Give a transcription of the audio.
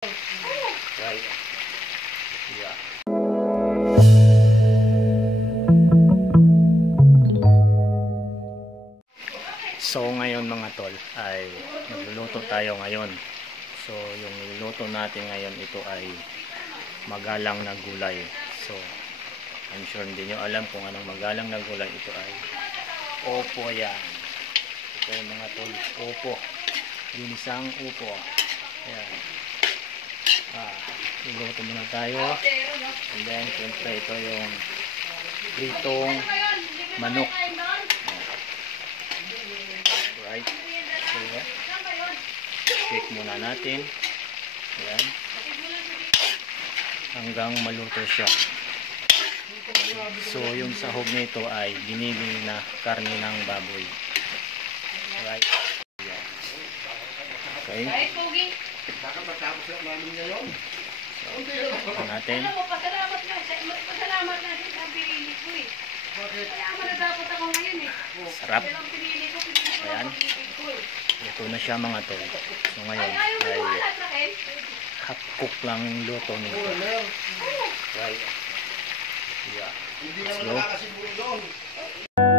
Right. Yeah. So ngayon mga tol ay nagluluto tayo ngayon. So yung niluluto natin ngayon ito ay magalang na gulay. So I'm sure hindi nyo alam kung anong magalang na gulay. Ito ay opo yan. Ito yung mga tol, opo. Ginisang opo. Ayan. Niluto muna tayo. And then siyempre ito yung pritong manok. Right. So shake muna natin. Ayan. Hanggang maluto siya. So yung sahog nito ay giniging na karne ng baboy. Right. Ayan. Okay. So natin. Sarap. Ayan. Ito na siya mga tol. So ngayon ay half cook lang yung luto nito. Right. Yeah. Let's go.